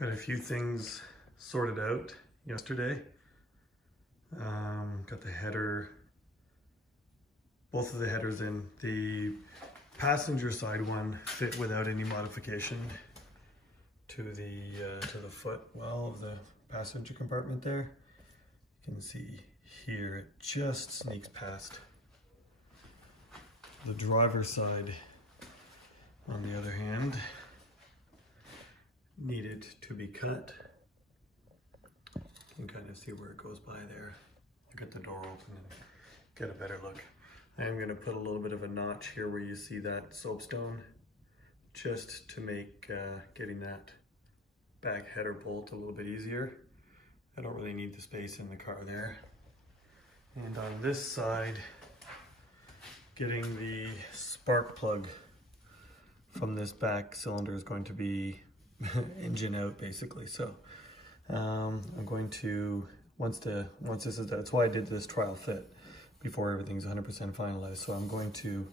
Got a few things sorted out yesterday. Got the header, both of the headers in. The passenger side one fit without any modification to the footwell of the passenger compartment there. You can see here it just sneaks past. The driver's side, on the other hand, needed to be cut. You can kind of see where it goes by there. I'll get the door open and get a better look. I am going to put a little bit of a notch here where you see that soapstone, just to make getting that back header bolt a little bit easier. I don't really need the space in the car there. And on this side, getting the spark plug from this back cylinder is going to be engine out basically. So I'm going to, once this is done, that's why I did this trial fit before everything's 100% finalized. So I'm going to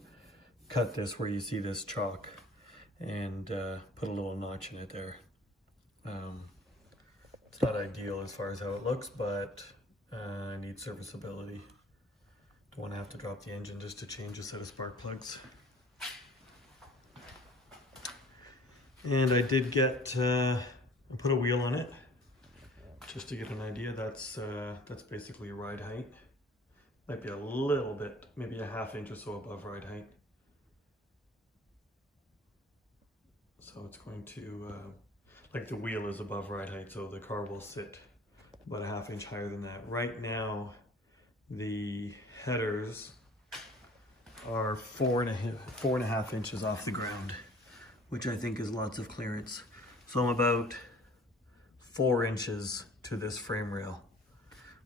cut this where you see this chalk and put a little notch in it there. It's not ideal as far as how it looks, but I need serviceability. Don't want to have to drop the engine just to change a set of spark plugs. And I did get, I put a wheel on it, just to get an idea. That's basically ride height. Might be a little bit, maybe a ½ inch or so above ride height. So it's going to, like the wheel is above ride height, so the car will sit about a ½ inch higher than that. Right now, the headers are 4.5 inches off the ground, which I think is lots of clearance. So I'm about 4 inches to this frame rail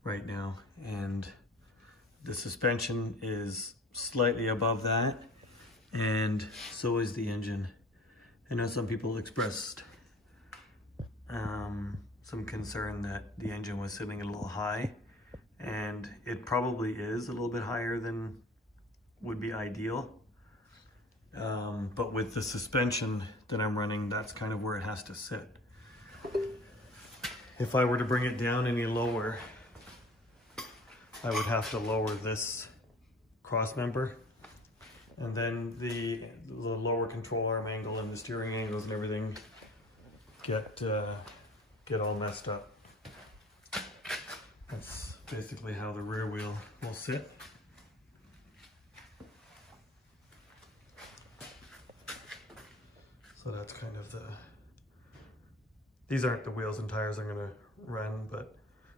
right now. And the suspension is slightly above that, and so is the engine. I know some people expressed some concern that the engine was sitting a little high, and it probably is a little bit higher than would be ideal. But with the suspension that I'm running, that's kind of where it has to sit. If I were to bring it down any lower, I would have to lower this cross member, and then the lower control arm angle and the steering angles and everything get all messed up. That's basically how the rear wheel will sit. So that's kind of these aren't the wheels and tires I'm gonna run, but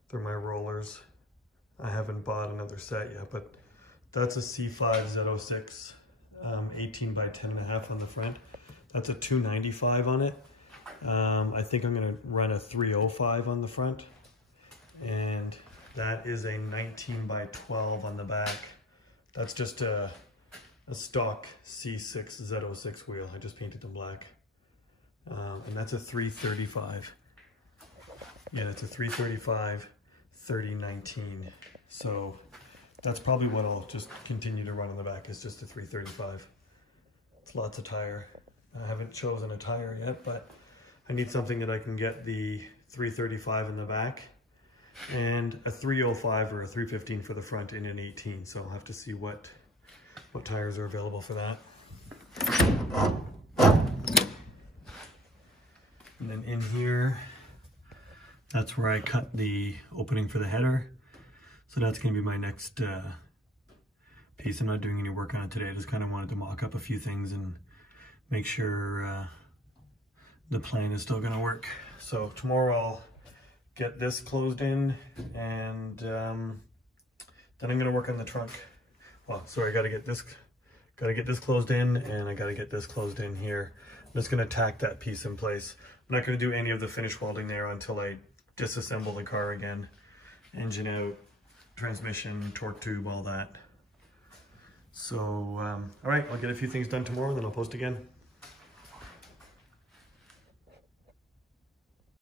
they're my rollers. I haven't bought another set yet, but that's a C5 Z06, 18 by 10.5 on the front. That's a 295 on it. I think I'm gonna run a 305 on the front, and that is a 19 by 12 on the back. That's just a stock C6 Z06 wheel. I just painted them black. And that's a 335. Yeah, that's a 335 3019. So that's probably what I'll just continue to run on the back, is just a 335. It's lots of tire. I haven't chosen a tire yet, but I need something that I can get the 335 in the back and a 305 or a 315 for the front in an 18. So I'll have to see what tires are available for that. And then in here, that's where I cut the opening for the header. So that's gonna be my next piece. I'm not doing any work on it today. I just kind of wanted to mock up a few things and make sure the plan is still gonna work. So tomorrow I'll get this closed in, and then I'm gonna work on the trunk. Well, sorry, I gotta get this closed in, and I gotta get this closed in here. I'm just gonna tack that piece in place. I'm not gonna do any of the finish welding there until I disassemble the car again. Engine out, transmission, torque tube, all that. So, all right, I'll get a few things done tomorrow, and then I'll post again.